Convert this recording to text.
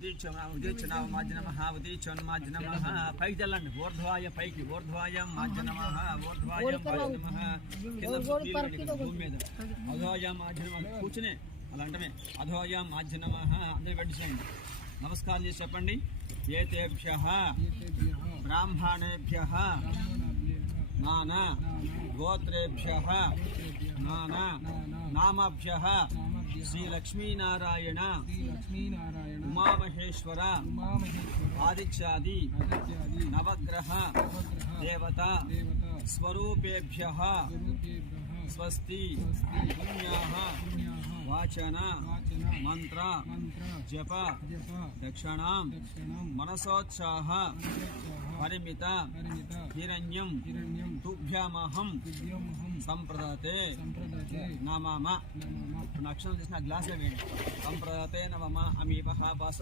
ఉదీక్షణామాజ్య నమః ఉదీక్షోన్మాజ్య నమః పైకి తెల్లండి ఊర్ధ్వాయ పైకి ఊర్ధ్వాయం మాజ్య నమః ఊర్ధ్వాయం మాజ్య నమః కింద భూమి మీద అధోయం మాజ్య నమః కూర్చునే అలా అంటమే అధోయం మాజ్య నమః అందరూ పెట్టండి నమస్కారం చేసి చెప్పండి ఏతేభ్యః బ్రాహ్మణేభ్యః నానా గోత్రేభ్యః నానా నామభ్యః శ్రీ లక్ష్మీనారాయణ ఉమామహేశ్వర ఆదిత్యాది నవగ్రహ దేవత స్వరూపేభ్యః స్వస్తి పుణ్యాః వాచన మంత్ర జప దక్షిణాం మనసోత్సాహ పరిమిత హిరణ్యం తుభ్యామహం సంప్రదతే నమమ. అక్షరం తీసిన గ్లాసులో వేయండి. సంప్రదతే నమమ అమీప బాస